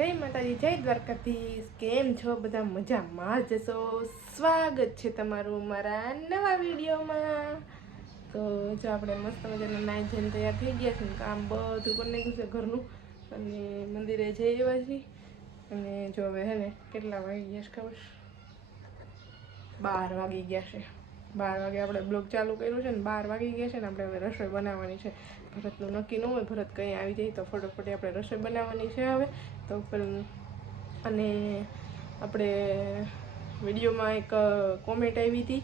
જય માતાજી, જય દ્વારકાધીશ. કેમ છો બધા? મજામાં જશો? સ્વાગત છે તમારું મારા નવા વિડીયોમાં. તો જો આપણે મસ્ત મજાના નાઈ ધોઈને તૈયાર થઈ ગયા છે ને કામ બધું કરી નાખ્યું છે ઘરનું, અને મંદિરે જઈ આવ્યા છીએ. અને જો હવે હે ને કેટલા વાગી ગયા છે ખબર? 12 વાગી ગયા છે. 12 વાગે આપણે બ્લોગ ચાલુ કર્યું છે ને 12 વાગી ગયા છે ને આપણે હવે રસોઈ બનાવવાની છે. ભરતનું નક્કી ન હોય, ભરત કંઈ આવી જાય તો ફટોફટ આપણે રસોઈ બનાવવાની છે હવે તો. અને આપણે વિડીયોમાં એક કોમેન્ટ આવી હતી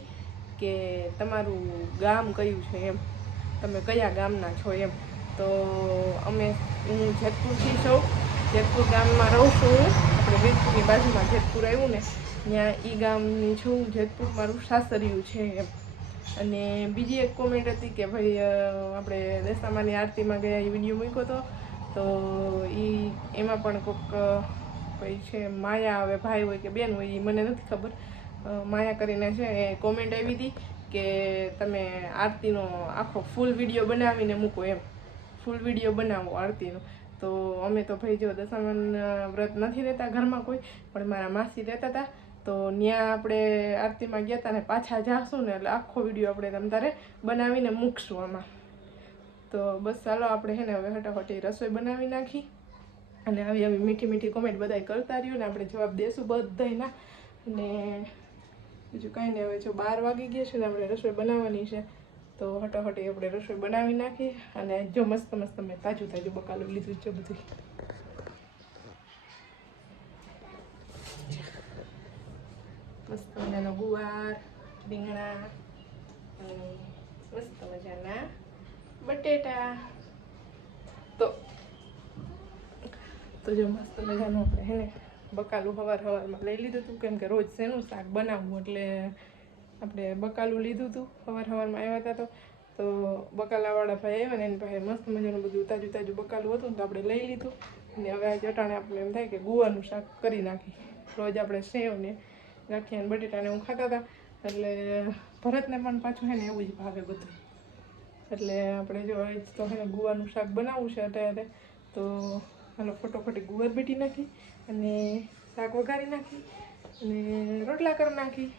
કે તમારું ગામ કયું છે એમ, તમે કયા ગામના છો એમ. તો હું જેતપુરથી છું, જેતપુર ગામમાં રહું છું. આપણે વીરપુરની બાજુમાં જેતપુર આવ્યું ને ત્યાં એ ગામની છું. જેતપુર મારું સાસરિયું છે એમ. અને બીજી એક કોમેન્ટ હતી કે ભાઈ આપણે દશામાની આરતીમાં ગયા એ વિડીયો મૂક્યો હતો, તો એમાં પણ કોઈક ભાઈ છે માયા, હવે ભાઈ હોય કે બેન હોય એ મને નથી ખબર, માયા કરીને છે એ કોમેન્ટ આવી હતી કે તમે આરતીનો આખો ફૂલ વિડીયો બનાવીને મૂકો એમ, ફૂલ વિડીયો બનાવો આરતીનો. તો અમે તો ભાઈ જો દશામાન વ્રત નથી રહેતા ઘરમાં કોઈ, પણ મારા માસી રહેતા હતા. તો ત્યાં આપણે આરતીમાં ગયા હતા ને પાછા જાશું ને એટલે આખો વિડીયો આપણે તમ તારે બનાવીને મૂકશું આમાં. તો બસ ચાલો આપણે હે ને હવે હટાફટી રસોઈ બનાવી નાખી. અને આવી મીઠી મીઠી કોમેન્ટ બધાય કરતા રહ્યો ને આપણે જવાબ દેશું બધાયના. અને બીજું કાંઈ નહીં, હવે જો 12 વાગી ગયા છે ને આપણે રસોઈ બનાવવાની છે. તો હટાફટી આપણે રસોઈ બનાવી નાખી. અને જો મસ્ત મસ્ત મેં તાજું તાજું બકાલું લીધું છે બધું. મસ્ત મજાનો ગુવાર, રીંગણા અને મસ્ત મજાના બટેટા. તો જો મસ્ત મજાનું આપણે હે ને બકાલું સવારમાં લઈ લીધું હતું, કેમ કે રોજ શેનું શાક બનાવવું એટલે આપણે બકાલું લીધું હતું. સવારમાં આવ્યા હતા તો બકાલાવાળા ભાઈ આવ્યા ને એની પાસે મસ્ત મજાનું બધું તાજું તાજું બકાલું હતું તો આપણે લઈ લીધું. અને હવે આ ચટાણે આપણે એમ થાય કે ગુવારનું શાક કરી નાખી. રોજ આપણે સેવ ને ગાંઠિયા ને બટેટાને એવું ખાતા હતા, એટલે ભરતને પણ પાછું હે ને એવું જ ભાવે બધું. એટલે આપણે જો તો હે ને ગુવારનું શાક બનાવવું છે અત્યારે. તો હાલો ફટોફટી ગુવાર બેટી નાખી અને શાક વઘારી નાખી અને રોટલા કરી નાખી.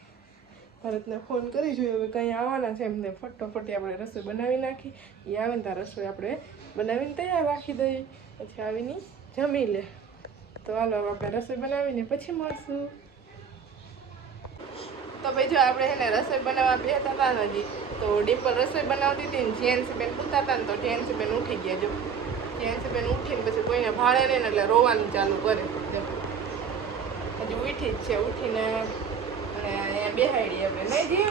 ભરતને ફોન કરી જોઈએ હવે કંઈ આવવાના છે એમને, ફટોફટી આપણે રસોઈ બનાવી નાખી. એ આવે ને ત્યાં રસોઈ આપણે બનાવીને તૈયાર રાખી દઈએ, પછી આવીને જમી લે. તો હાલો હવે આપણે રસોઈ બનાવીને પછી મળશું. તો ભાઈ જો આપણે એને રસોઈ બનાવવા બેઠા હતા હજી તો ડિમ્પલ રસોઈ બનાવતી હતી ને જેન્સી બેન પૂછતા હતા ને તો જેન્સી બેન ઉઠી ગયા. જો જેન્સી બેન ઉઠીને પછી કોઈને ભાડે નહીં ને એટલે રોવાનું ચાલુ કરે. હજુ ઉઠી જ છે, ઉઠીને અને અહીંયા બેહાડી આપણે નહીં જઈએ.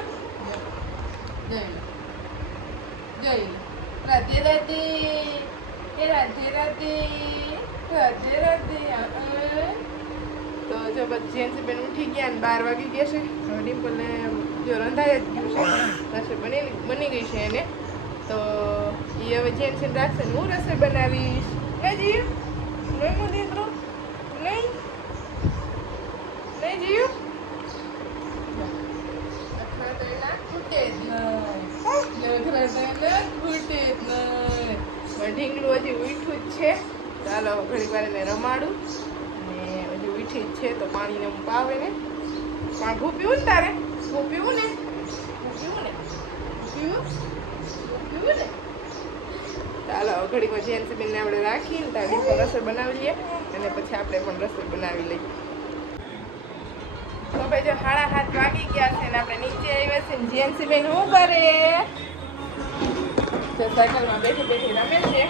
જઈ રાધે રાધે, રાધે રાધે, રાધે રાધે. તો જો બસ જેન્સી બેન ઉઠી ગયા ને 12 વાગી ગયા છે. હવે ડિમ્પલને જો રંધાઈ જ ગયું છે, રસોઈ બની ગઈ છે એને. તો એ હવે જેન્સી રાખશે ને હું રસોઈ બનાવીશ. નહીં જીયું, નહીં હું દીકરો, નહીં નહીં જીયું. ખૂટે જ નહીં, ઢીંગલું હજી ઉઠું જ છે. ચાલો ઘણી વાર એને રમાડું. ઉઠી જ છે તો પાણીને હું પાવે ને પણ હું પીવું ને તારે, હું પીવું ને, હું પીવું ને, પીવું ને. ચાલો ઘડીમાં જેન્સી બેનને આપણે રાખીને તારે ડીપો રસોઈ બનાવી લઈએ અને પછી આપણે પણ રસોઈ બનાવી લઈએ. તો ભાઈ જો 7:30 વાગી ગયા છે ને આપણે નીચે આવ્યા છે ને જેન્સી બેન શું કરે? સાયકલમાં બેઠી બેઠી રમે છે.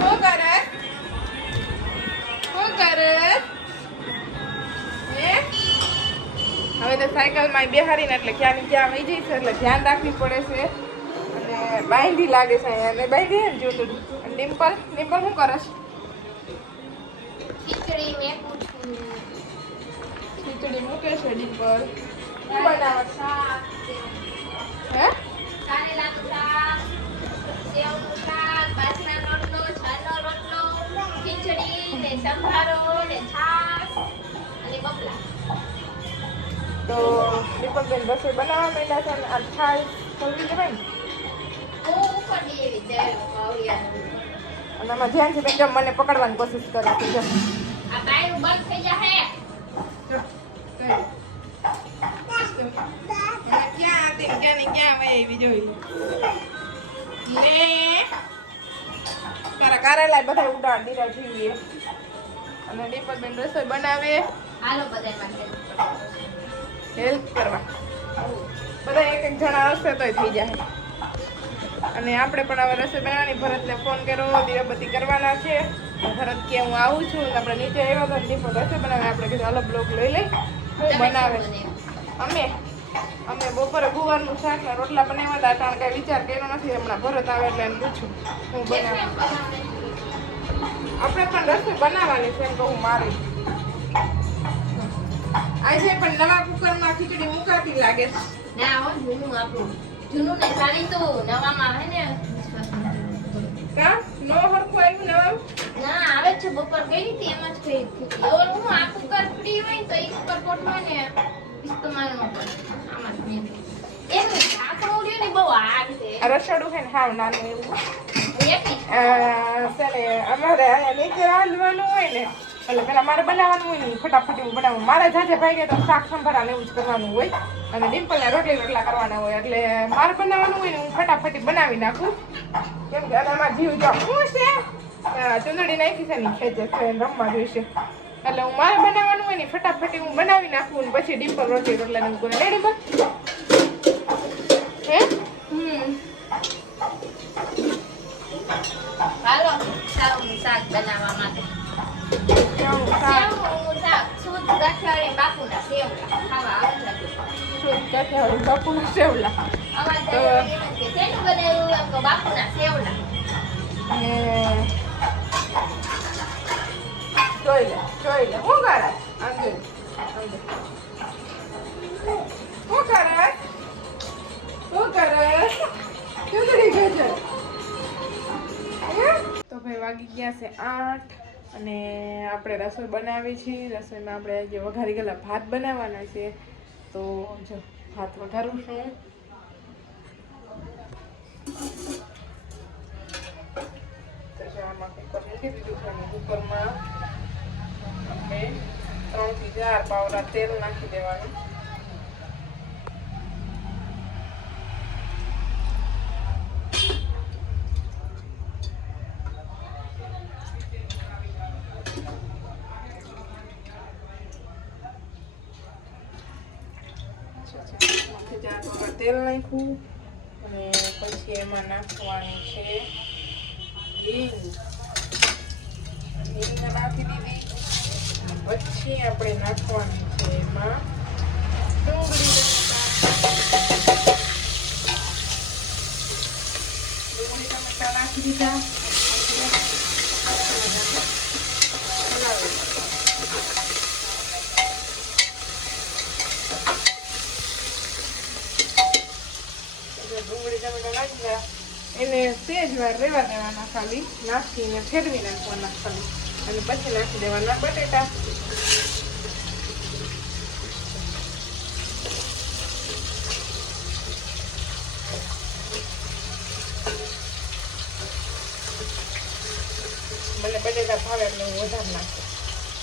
શું કરે? હવે તો સાયકલમાં બેહારીને એટલે ક્યાં ની ક્યાં વહી જઈશ એટલે ધ્યાન રાખવી પડે છે. અને બાંધી લાગે છે અહીંયા બાંધી ને જોતું. ડિમ્પલ શું કરે છે? ખીચડી મૂકે છે ડિમ્પલ. શું બનાવે છે? હે તો દીપકબેન રસોઈ બનાવવા માંડ્યા છે અને આ છાશ ખોલવી જવાય ને અને આમાં ધ્યાનથી બેન જો મને પકડવાની કોશિશ કરે છે જો આ બાયરું બંધ થઈ જાહે જો ક્યાં હતી ક્યાં ને ક્યાં વહી આવી જોઈ ને તારા કારેલા બધા ઉડાડ દીધા જોઈએ અને ડિમ્પલ બેન રસોઈ બનાવે હાલો બધાય માટે હેલ્પ કરવા બધા એક એક જણા હશે તોય થઈ જાય અને આપણે પણ હવે રસોઈ બનાવવાની ભરતને ફોન કર્યો દીવાબત્તી કરવાના છે ભરત કે હું આવું છું આપણે નીચે આવ્યા તો ડિમ્પલ રસોઈ બનાવે આપણે કીધું હાલો બ્લોગ લઈ લઈ હું બનાવે અમે બપોરે ગુવારનું શાક ને રોટલા બનાવ્યા હતા કારણ કે વિચાર કર્યો નથી હમણાં ભરત આવે એટલે એને પૂછું હું બનાવું આપણે પણ રસોઈ બનાવવાની છે એમ કહું મારી આજે પણ નવા કુકરમાં ખીચડી મુકાતી લાગે છે ના હો જૂનું આપણું જૂનું ને ખાલી તો નવામાં હે ને કા નો હરખું આવ્યું નવા ના આવે છે બપોર ગઈ હતી એમ જ ગઈ હતી ઓર હું આ કુકર ફ્રી હોય તો એક ઉપર પોટ હોય ને ઇસ્તેમાલ ન કર આમાં જ એમ આખો ઉડ્યો ને બહુ આગ છે આ રસોડું છે ને હાવ નાનું એવું એકી સરે અમારે અહીંયા નીચે રાંધવાનું હોય ને એટલે પેલા મારે બનાવવાનું હોય ને ફટાફટ હું બનાવું મારે જાજે ભાઈ ગયા તો શાક સંભારા ને એવું જ કરવાનું હોય અને ડિમ્પલને રોટલા કરવાના હોય એટલે મારે બનાવવાનું હોય ને હું ફટાફટ બનાવી નાખું કેમ કે આમાં જીવ જો શું છે ચૂંદડી નાખી છે ને ખેંચે છે રમવા જોઈશે એટલે હું મારે બનાવવાનું હોય ને ફટાફટ હું બનાવી નાખું ને પછી ડિમ્પલ રોટલા ને મૂકું ને ડિમ્પલ હે હાલો સારું શાક બનાવવા માટે બાપુના સેવલા જોઈ લે શું કરે તો ભાઈ વાગી ગયા છે 8 અને આપણે રસોઈ બનાવી છે રસોઈમાં આપણે જે વઘારી ગયેલા ભાત બનાવવાના છે તો જો ભાત વઘારું છું તો જો આમાં કુકર મૂકી દીધું છે અને કુકરમાં આપણે 3 થી 4 પાવડા તેલ નાખી દેવાનું તેલ નાખ્યું અને પછી એમાં નાખવાની છે હિંગ નાખી દીધી પછી આપણે નાખવાની છે એમાં ડુંગળી ટમેટા નાખી દીધા ડુંગળી ટમેટા નાખી એને સેજ વાર રેવા દેવાના ખાલી નાખીને ફેરવી નાખવાના ખાલી અને પછી નાખી દેવાના બટેટા મને બટેટા ભાવે એટલે હું વધારે નાખું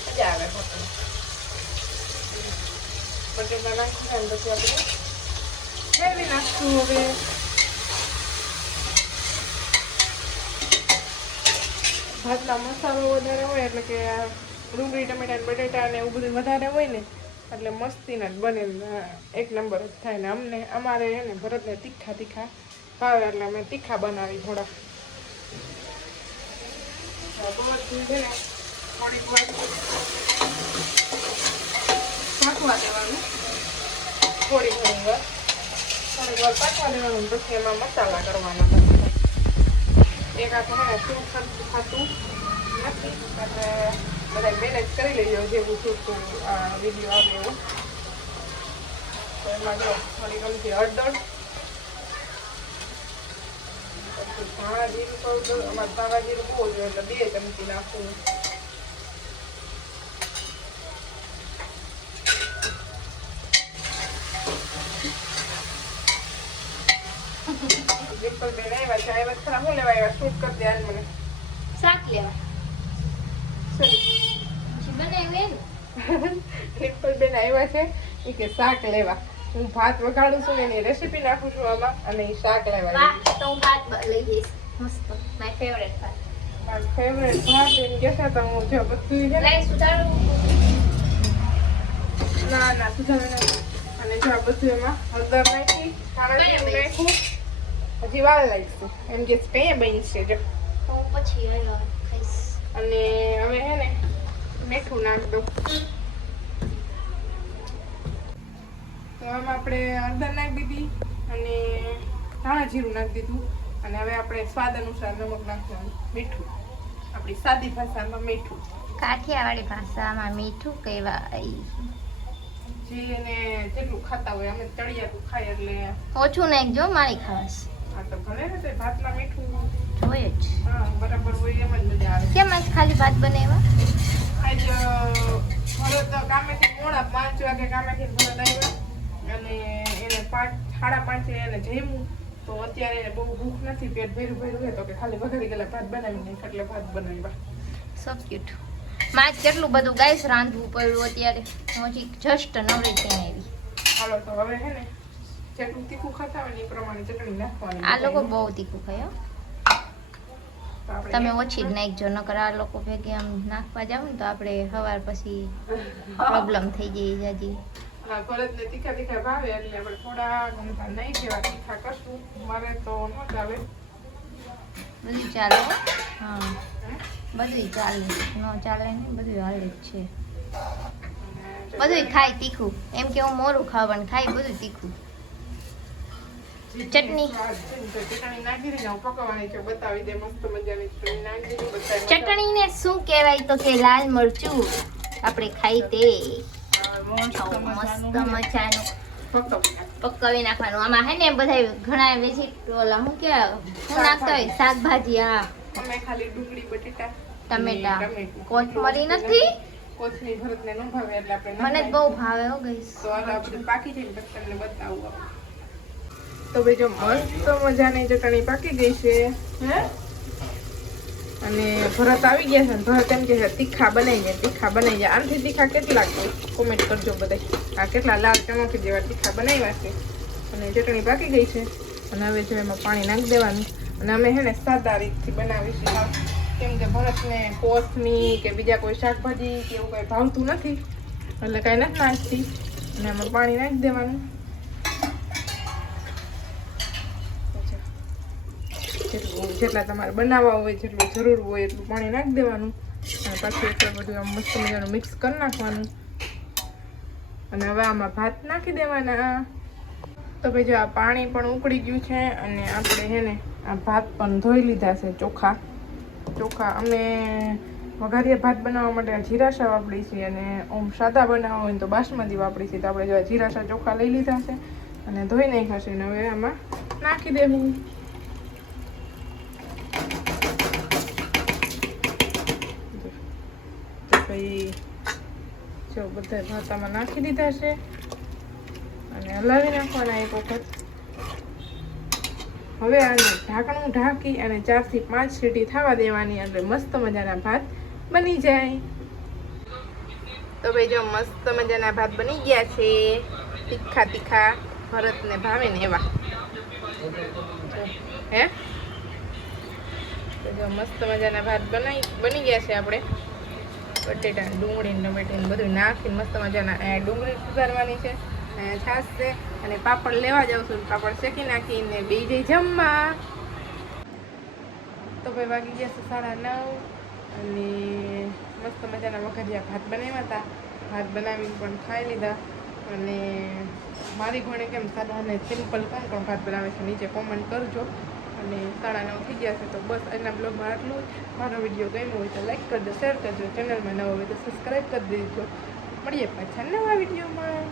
મજા આવે ખાતું બટેટા નાખી ને પછી આપણે ફેરવી નાખશું હવે ભાતના મસાલો વધારે હોય એટલે કે ડુંગળી ટમેટા બટેટા ને એવું બધું વધારે હોય ને એટલે મસ્તીના જ બને એક નંબર જ થાય ને અમને અમારે એને ભરતને તીખા ભાવે એટલે અમે તીખા બનાવી થોડા છે ને થોડીક વાર પાકવા દેવાનું થોડીક વાર પાકવા દેવાનું પછી એમાં મસાલા કરવાના એક આ તમારે શું ખાતું નથી એટલે બધા મેનેજ કરી લેજો જેવું છૂટું વિડીયો આવે એવું તો એમાં જો થોડી ગમતી હળદર પછી ધાણા જીરું પાવડર અમારે ધાણા જીરું બહુ જોઈએ એટલે 2 ચમચી નાખવું બેન આવ્યા છે આવ્યા ખરા હું લેવા આવ્યા શૂટ કરી દે મને શાક લેવા પછી બનાવ્યું ટ્રિપલ બેન આવ્યા છે એ કે શાક લેવા. હું ભાત વગાડું છું ને એની રેસીપી નાખું છું આમાં અને એ શાક લેવા વાહ તો હું ભાત લઈ જઈશ મસ્ત માય ફેવરેટ ભાત મારું ફેવરેટ ભાત એમ કહેતા તો હું જો બધું છે ને લાઈ સુધારું ના સુધારે અને જો આ બધું એમાં હળદર નાખી ધાણા જીરું નાખ્યું હજી વાર લાગશે એમ કે કઈ બની છે જો તો હું પછી ખાઈશ અને હવે હે ને મીઠું નાખ દો. તો આમાં આપણે હળદર નાખી દીધી અને ધાણા જીરું નાખી દીધું અને હવે આપણે સ્વાદ અનુસાર નમક નાખવાનું મીઠું આપણી સાદી ભાષામાં મીઠું કાઠિયાવાડી ભાષામાં મીઠું કહેવાય જેને જેટલું ખાતા હોય અમે તળિયાતું ખાય એટલે ઓછું નાખજો મારી ખાસ આ તો ભલે ને તે ભાતમાં મીઠું જોઈએ જ હા બરાબર હોય એમ જ મજા આવે. કેમ આજ ખાલી ભાત બનાવ્યા આજ ભરત કામેથી મોડા 5 વાગે કામેથી ભરત આવ્યા અને એને 5:30 એને જમ્યું તો અત્યારે એને બહુ ભૂખ નથી પેટ ભર્યું ભર્યું તો કે ખાલી વઘારી ગયેલા ભાત બનાવી નાખ એટલે ભાત બનાવ્યા. સો ક્યુટ માજ કેટલું બધું ગાઈસ રાંધવું પડ્યું અત્યારે હજી જસ્ટ નવરી થઈને આવી. હાલો તો હવે હે ને જેટલું તીખું ખાતા હોય ને એ પ્રમાણે ચટણી નાખવાની. આ લોકો બહુ તીખું ખાય હો. તો આપણે તમે ઓછી જ નાખજો નકર આ લોકો ભેગે આમ નાખવા જાવ ને તો આપણે સવાર પછી પ્રોબ્લેમ થઈ જાય હજી. હા ભરતને તીખા તીખા ભાવે એટલે આપણે થોડા ઘણા નહીં જેવા તીખા કરશું. મારે તો ન ચાલે બધું ચાલે હો. હા બધું ચાલે ન ચાલે નહીં બધું હાલે જ છે. બધું ખાય તીખું એમ કે હું મોરું ખાવાનું ખાય બધું તીખું. ચટણી ચટણી નાખી દીધી પકવવાની છે બતાવી દે મસ્ત મજાની ચટણી નાખી દીધી બતાવી ચટણીને શું કહેવાય તો કે લાલ મરચું આપણે ખાઈ તે મસ્ત મજાનું પકાવી નાખવાનું. આમાં હે ને બધા ઘણા વેજીટેબલ શું કે શું નાખતા હોય શાકભાજી હા અમે ખાલી ડુંગળી બટેટા ટમેટા કોથમરી નથી કોથમીર ભરતને ન ભાવે એટલે આપણે મને જ બહુ ભાવે હો ગઈસ. તો આ આપણે પાકી જઈને પછી તમને બતાવું. તો ભાઈ જો મસ્ત મજાની ચટણી પાકી ગઈ છે હે અને ભરત આવી ગયા છે. ભરત એમ કે તીખા બનાવી જાય આનાથી તીખા કેટલા કોમેન્ટ કરજો બધા. આ કેટલા લાલ ટમાટર જેવા તીખા બનાવ્યા છે અને ચટણી પાકી ગઈ છે અને હવે જો એમાં પાણી નાખી દેવાનું અને અમે હે ને સાદા રીતથી બનાવીશું કેમ કે ભરતને કોથમી કે બીજા કોઈ શાકભાજી કે એવું કંઈ ભાવતું નથી એટલે કાંઈ નથી નાખતી અને આમાં પાણી નાખી દેવાનું. જેટલા તમારે બનાવવા હોય જેટલું જરૂર હોય એટલું પાણી નાખી દેવાનું અને પાછું એટલે બધું આમ મસ્ત મજાનું મિક્સ કરી નાખવાનું અને હવે આમાં ભાત નાખી દેવાના. તો ભાઈ જો આ પાણી પણ ઉકળી ગયું છે અને આપણે હે ને આ ભાત પણ ધોઈ લીધા છે ચોખા અમે વઘારિયા ભાત બનાવવા માટે જીરાશા વાપરી છીએ અને ઓમ સાદા બનાવવા હોય તો બાસમતી વાપરી છીએ. તો આપણે જો જીરાશા ચોખા લઈ લીધા છે અને ધોઈ નાખ્યા છે અને હવે આમાં નાખી દેવું. જો બધા ભાતામાં નાખી દીધા છે અને હલાવી નાખવાના એક વખત. હવે આને ઢાંકણું ઢાંકી અને 4 થી 5 સીટી થવા દેવાની એટલે મસ્ત મજાના ભાત બની જાય. તો ભાઈ જો મસ્ત મજાના ભાત બની ગયા છે તીખા ભરતને ભાવે ને એવા હે. તો જો મસ્ત મજાના ભાત બની ગયા છે. આપણે બટેટા ડુંગળી ટમેટીને બધું નાખીને મસ્ત મજાના ડુંગળી સુધારવાની છે છાશ છે અને પાપડ લેવા જાઉં છું. પાપડ શેકી નાખીને બેસી જઈ જમવા. તો ભાઈ વાગી ગયા છે 9:30 અને મસ્ત મજાના વઘારિયા ભાત બનાવ્યા હતા. ભાત બનાવીને પણ ખાઈ લીધા અને મારી ઘણે કેમ સાદા અને સિમ્પલ કોણ ભાત બનાવે છે નીચે કોમેન્ટ કરજો. અને 9:30 થઈ ગયા છે. તો બસ આજના બ્લોગમાં આટલું જ. મારો વિડીયો ગમ્યો હોય તો લાઈક કરજો, શેર કરજો, ચેનલમાં નવો હોય તો સબસ્ક્રાઈબ કરી દેજો. મળીએ પાછા નવા વિડીયોમાં.